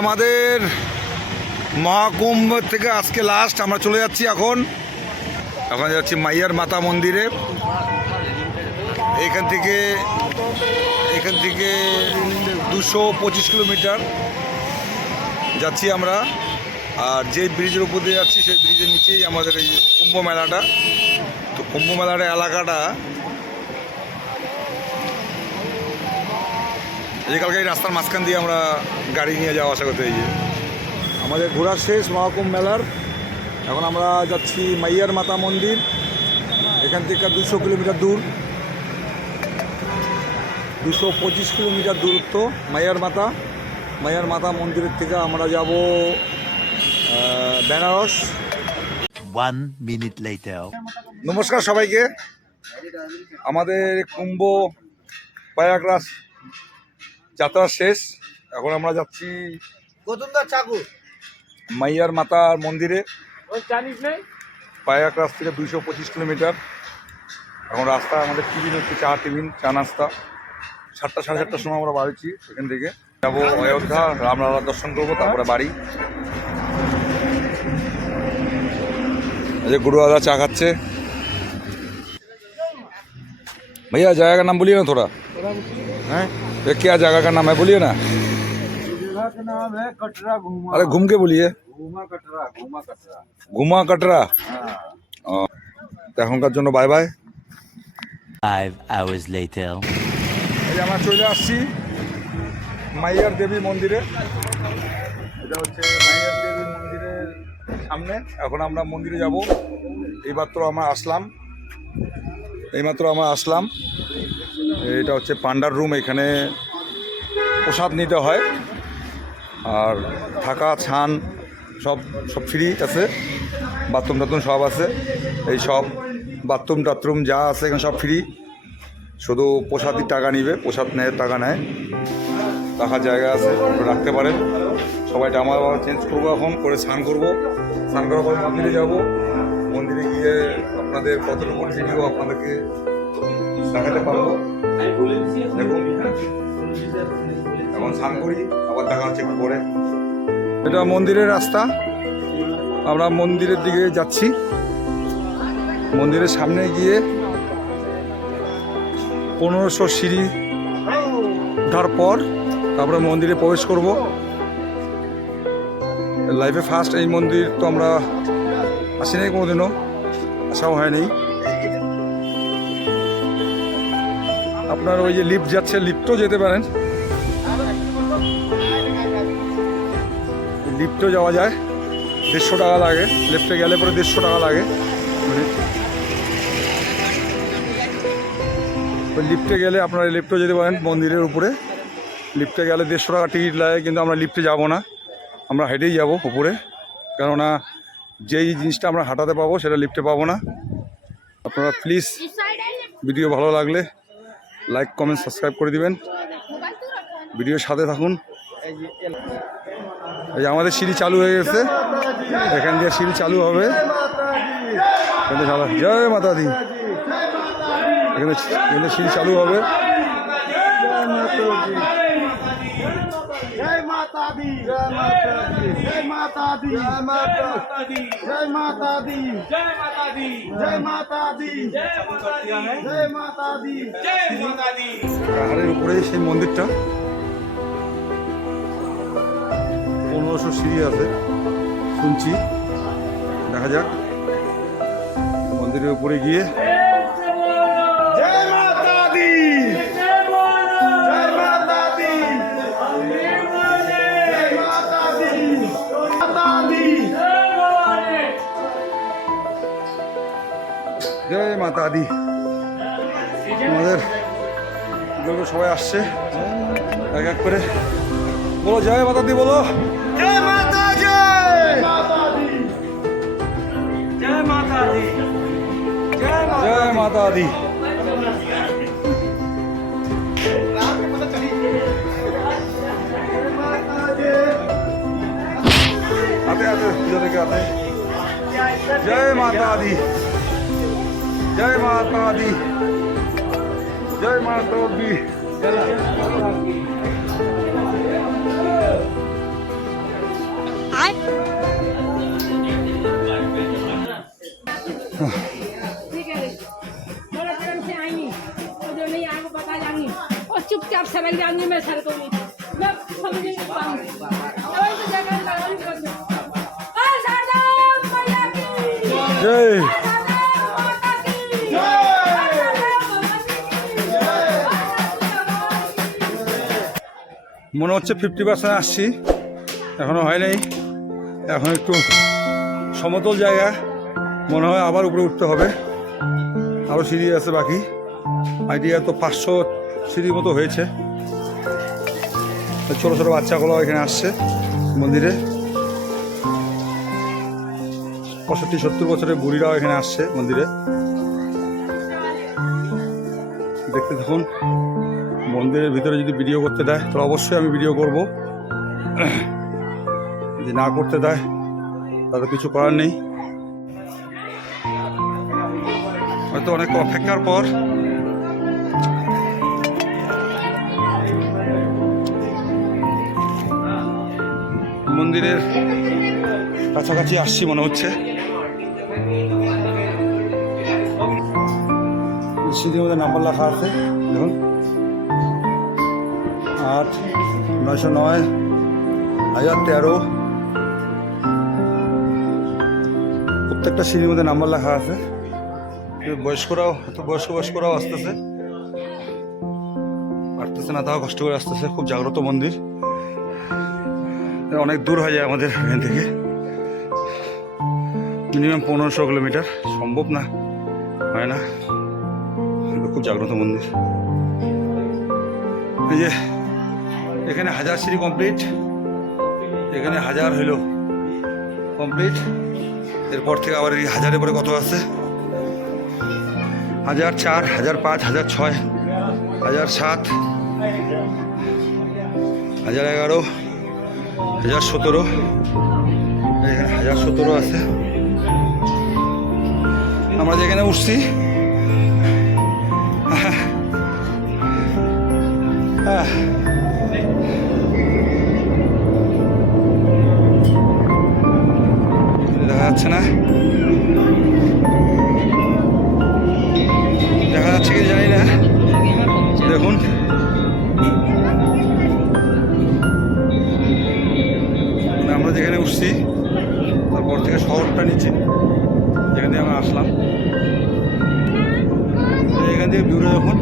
আমাদের মহাকুম্ভ থেকে আজকে লাস্ট আমরা চলে যাচ্ছি এখন যাচ্ছি মাইয়ার মাতা মন্দিরে। এখান থেকে 225 কিলোমিটার যাচ্ছি আমরা। আর যে ব্রিজের উপর দিয়ে যাচ্ছি সেই ব্রিজের নিচেই আমাদের এই কুম্ভ মেলাটা। তো কুম্ভ মেলার এলাকাটা এই কালকে এই রাস্তার মাঝখান দিয়ে আমরা গাড়ি নিয়ে যাওয়া আসা করতে। এই যে আমাদের ঘোরা শেষ মহাকুম্ভ মেলার। এখন আমরা যাচ্ছি মাইয়ার মাতা মন্দির। এখান থেকে 200 কিলোমিটার দূর, 225 কিলোমিটার দূরত্ব মাইয়ার মাতা মন্দিরের থেকে আমরা যাব বেনারস। 1 minute later. নমস্কার সবাইকে। আমাদের কুম্ভ প্রয়াগরাজ যাত্রা শেষ। এখন আমরা যাচ্ছি মাইয়ার মাতার মন্দিরে। প্রয়াগরাজ থেকে 225 কিলোমিটার। এখন রাস্তা আমাদের টিফিন হচ্ছে, চা নাস্তা। 7টা সাড়ে 7টার সময় আমরা বাড়িছি। এখান থেকে যাবো অযোধ্যা, রামলালা দর্শন করবো, তারপরে বাড়ি। এই যে गुरु दादा चा खाচ্ছে। भैया जगह का नाम बोलिए ना थोड़ा। हैं ये क्या जगह का नाम है बोलिए ना। जगह का नाम है कटरा घूमा। अरे घूम के बोलिए। घुमा कटरा। তো এখনকার জন্য বাই বাই। 5 hours later. এই আমরা চলে আসছি মাইয়ার দেবী মন্দিরে। এটা হচ্ছে মাইয়ার দেবী মন্দিরের সামনে। এখন আমরা মন্দিরে যাব। এইমাত্র আমরা আসলাম। এটা হচ্ছে পান্ডার রুম। এখানে প্রসাদ নিতে হয়, আর থাকা ছান সব ফ্রি আছে। বাথরুম টাথরুম সব আছে। এই সব বাথরুম টাথরুম যা আছে এখানে সব ফ্রি। শুধু প্রসাদের টাকা নিবে, প্রসাদ নেয়, টাকা নেয়। রাখার জায়গা আছে, রাখতে পারেন। সবাই জামা চেঞ্জ করবো, এখন করে স্নান করবো। স্নান করার পরে মন্দিরে যাব। মন্দিরে গিয়ে আপনাদের কতটুকু ভিডিও আপনাদেরকে দেখাতে পারবো। দেখুন এখন স্নান করি, আবার দেখা হচ্ছে একটু পরে। এটা মন্দিরের রাস্তা। আমরা মন্দিরের দিকে যাচ্ছি। মন্দিরের সামনে গিয়ে 1500 সিঁড়ি ওঠার পর তারপরে মন্দিরে প্রবেশ করব। লাইফে ফার্স্ট এই মন্দির। তো আমরা আসি নাই কোনোদিনও, আসাও হয়নি। আপনার ওই যে লিফট যাচ্ছে, লিফটও যেতে পারেন, লিফটও যাওয়া যায়। 150 টাকা লাগে লিফটে গেলে, পরে 150 টাকা লাগে। ওই লিফটে গেলে আপনারা লিফটও যেতে পারেন মন্দিরের উপরে। লিফটে গেলে 150 টাকা টিকিট লাগে, কিন্তু আমরা লিফটে যাব না, আমরা হেঁটেই যাব উপরে। কেননা যেই জিনিসটা আমরা হাঁটাতে পাবো সেটা লিফটে পাবো না। আপনারা প্লিজ ভিডিও ভালো লাগলে লাইক কমেন্ট সাবস্ক্রাইব করে দিবেন। ভিডিওর সাথে থাকুন। এই যে আমাদের সিঁড়ি চালু হয়ে গেছে। এখান দিয়ে সিঁড়ি চালু হবে। জয় মাতা দি। এখানে সিঁড়ি চালু হবে। जय माता दी, जय माता दी, जय माता दी, जय माता दी, जय माता दी, जय माता दी, जय माता दी, जय माता दी, जय माता दी, जय माता दी। পাহাড়ের উপরে সেই মন্দিরটা। 1500 সিঁড়ি আছে শুনছি। দেখা যাক মন্দিরের উপরে গিয়ে। जय माता दी, जय माता दी, जय माता दी, माता दी, জয় মাতা দি। আমাদের বলবো সবাই আসছে এক এক করে। বলো জয় মাতা দি, বলো जय माता, जय माता दी, जय माता दी, जय জয় মাতা দি। आते आते पूजा लेके आते हैं। जय माता दी, जय माता दी, जय माता दी। आए ठीक है बोला ट्रेन से आएंगी और जो नहीं आएगा बता जाएंगी और चुपचाप से रह जाएंगी मैं सर को नहीं मैं समझ नहीं पाऊंगी और तो जगह लगानी कर दो शारदा मैया की जय शारदा माता की মনে হচ্ছে 50% আসছি, এখনো হয় নাই। এখন একটু সমতল জায়গা, মনে হয় আবার উপরে উঠতে হবে, আরও সিঁড়ি আছে বাকি। আইডিয়া তো 500 সিঁড়ির মতো হয়েছে। ছোটো ছোটো বাচ্চাগুলো এখানে আসছে মন্দিরে, 65-70 বছরের বুড়িরাও এখানে আসছে মন্দিরে। দেখতে থাকুন। মন্দিরের ভিতরে যদি ভিডিও করতে দেয় তো অবশ্যই আমি ভিডিও করব, যদি না করতে দেয় তাদের কিছু করার নেই। হয়তো অনেক অপেক্ষার পর মন্দিরের কাছাকাছি আসছি মনে হচ্ছে। সিঁড়ির মধ্যে নাম্বার লেখা আছে, দেখুন 8, 909, 1013। প্রত্যেকটা সিঁড়ির মধ্যে নাম্বার লেখা আছে। বয়স্করাও, এত বয়স্করাও আসতেছে, পারতেছে না, তাও কষ্ট করে আসতেছে। খুব জাগ্রত মন্দির, অনেক দূর হয়ে যায় আমাদের এখান থেকে, মিনিমাম 1500 কিলোমিটার। সম্ভব না, হয় না। খুব জাগ্রত মন্দির। এই যে এখানে 1000 সিঁড়ি কমপ্লিট, এখানে 1000 হইল কমপ্লিট। এরপর থেকে আবার এই 1000-এর পরে কত আছে? 1004, 1005, 1006, 1007, 1011, 1017। এখানে 1017 আছে। আমরা যেখানে উঠছি দেখা যাচ্ছে না, দেখা যাচ্ছে কি জানি না। দেখুন আমরা যেখানে উঠছি তারপর থেকে শহরটা নিচে, যেখান থেকে আমরা আসলাম, এখান থেকে ভিউটা দেখুন।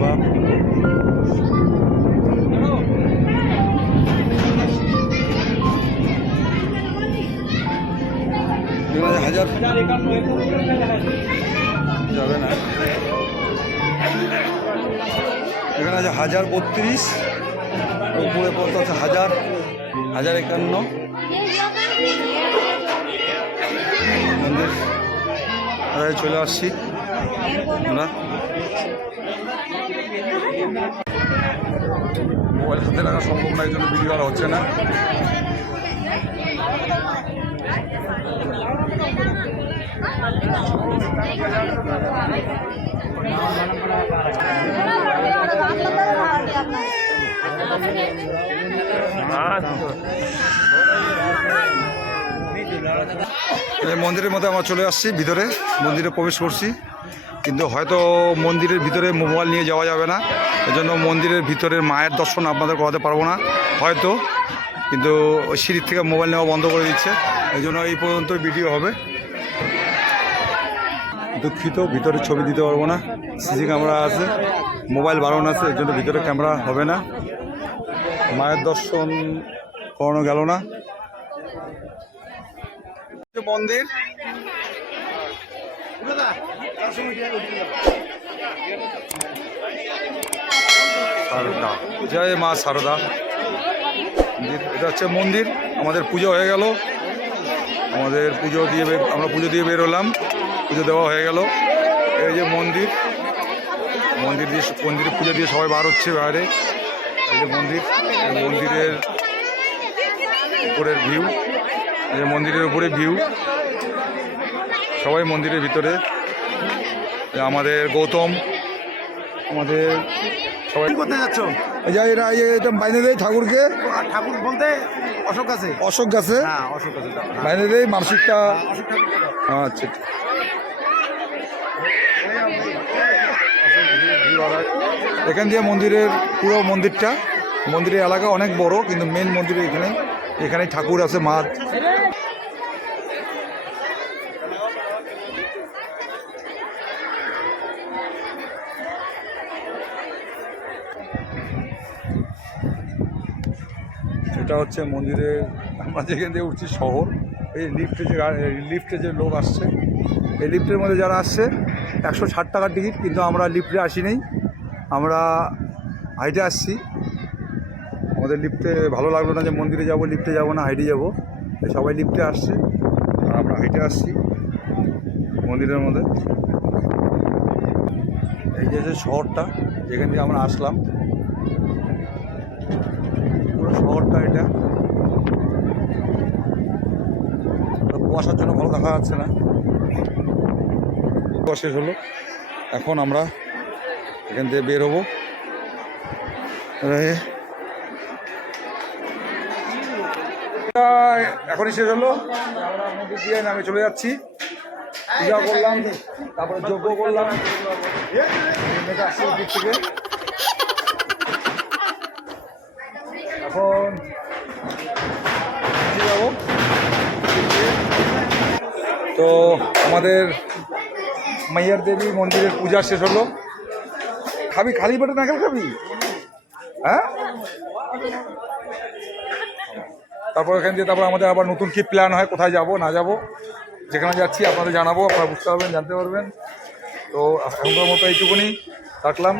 বাপ এখানে 1000 যাবে না, এখানে আছে 1032, উপরে পড়তে আছে 1051 মন্দির। চলে আসছি আমরা। মোবাইল হাতে রাখা সম্ভব না, এই জন্য ভিডিও করা হচ্ছে না। এই মন্দিরের মধ্যে আমরা চলে আসছি, ভিতরে মন্দিরে প্রবেশ করছি, কিন্তু হয়তো মন্দিরের ভিতরে মোবাইল নিয়ে যাওয়া যাবে না, এজন্য মন্দিরের ভিতরের মায়ের দর্শন আপনাদের করাতে পারবো না হয়তো, কিন্তু ওই সিঁড়ির থেকে মোবাইল নেওয়া বন্ধ করে দিচ্ছে, এই জন্য এই পর্যন্ত ভিডিও হবে। দুঃখিত, ভিতরে ছবি দিতে পারবো না, সিসি ক্যামেরা আছে, মোবাইল বারণ আছে, এই জন্য ভিতরে ক্যামেরা হবে না। মায়ের দর্শন করানো গেল না। মন্দির সারদা, জয় মা সারদা। এটা হচ্ছে মন্দির। আমাদের পুজো হয়ে গেল, আমাদের পুজো দিয়ে আমরা পুজো দিয়ে বের হলাম, পুজো দেওয়া হয়ে গেল। এই যে মন্দির, মন্দিরে পুজো দিয়ে সবাই বার হচ্ছে বাইরে। এই যে মন্দির, মন্দিরের উপরের ভিউ, এই যে মন্দিরের উপরে ভিউ, সবাই মন্দিরের ভিতরে। আমাদের গৌতম, আমাদের সবাই কোথায় যাচ্ছ? এটা বাইরে দেয় ঠাকুরকে। ঠাকুর বলতে অশোক আছে। অশোক গাছে হ্যাঁ, অশোক আছে। বাইরে দিয়ে মানসিকটা অশোক ঠাকুর দাদা। আচ্ছা এখান দিয়ে মন্দিরের পুরো মন্দিরের এলাকা অনেক বড়, কিন্তু মেন মন্দিরে এখানে ঠাকুর আছে মা। এটা হচ্ছে মন্দিরের, আমরা যেখান দিয়ে উঠছি শহর। এই লিফটে যে লোক আসছে, এই লিফটের মধ্যে যারা আসছে 160 টাকার টিকিট, কিন্তু আমরা লিফটে আসিনি, আমরা হাইটে আসছি। আমাদের লিফটে ভালো লাগলো না যে মন্দিরে যাব, লিফটে যাব না, হাইটে যাব। সবাই লিফটে আসছে আর আমরা হাইটে আসছি মন্দিরের মধ্যে। এই যে শহরটা যেখান থেকে আমরা আসলাম, পুরো শহরটা এটা। কুয়াশার জন্য ভালো দেখা যাচ্ছে না। শেষ হলো, এখন আমরা এখান থেকে বের হবো। এখনই শেষ হলো, আমরা মন্দির দিয়ে নামে চলে যাচ্ছি। পূজা করলাম, তারপরে যজ্ঞ করলাম। মেয়েটা আসছে দিক থেকে। এখন যাবো। তো আমাদের মাইয়ার দেবী মন্দিরের পূজা শেষ হলো। খাবি খালি পেটে নারকেল খাবি? হ্যাঁ, তারপর এখান দিয়ে তারপর আমাদের আবার নতুন কি প্ল্যান হয়, কোথায় যাব না যাব, যেখানে যাচ্ছি আপনাদের জানাবো, আপনারা বুঝতে পারবেন, জানতে পারবেন। তো এখনকার মতো এইটুকুনি রাখলাম।